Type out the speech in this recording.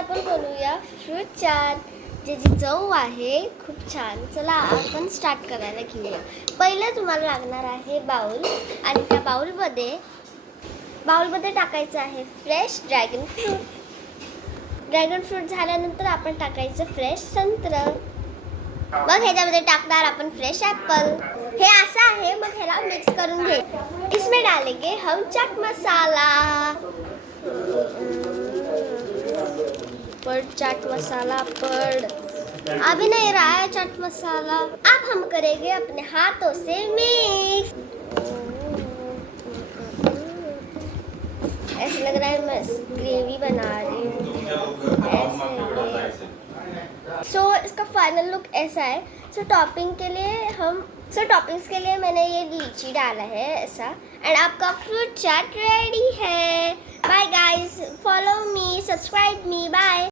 आपण बनवूया फ्रूट चाट, ज्याची चव आहे खूप छान. चला आपण स्टार्ट करायला घेऊया. पहिलं तुम्हाला लागणार आहे बाउल, आणि त्या बाउलमध्ये टाकायचं आहे फ्रेश ड्रॅगन फ्रूट. झाल्यानंतर आपण टाकायचं फ्रेश संत्र. मग ह्याच्यामध्ये टाकणार आपण फ्रेश ॲपल. हे असं आहे. मग ह्याला मिक्स करून घे. इसमें डालेंगे हम चाट मसाला. चाट मसाला अभी नहीं रहा है चाट मसाला. अब हम करेंगे अपने हाथों से मिक्स. ऐसा लग रहा है मैं ग्रेवी बना रही हूँ ऐसे. सो इसका फाइनल लुक ऐसा है. टॉपिंग्स के लिए मैंने ये लीची डाला है ऐसा. एंड आपका फ्रूट चाट रेडी है. Bye guys, follow me, subscribe me, bye.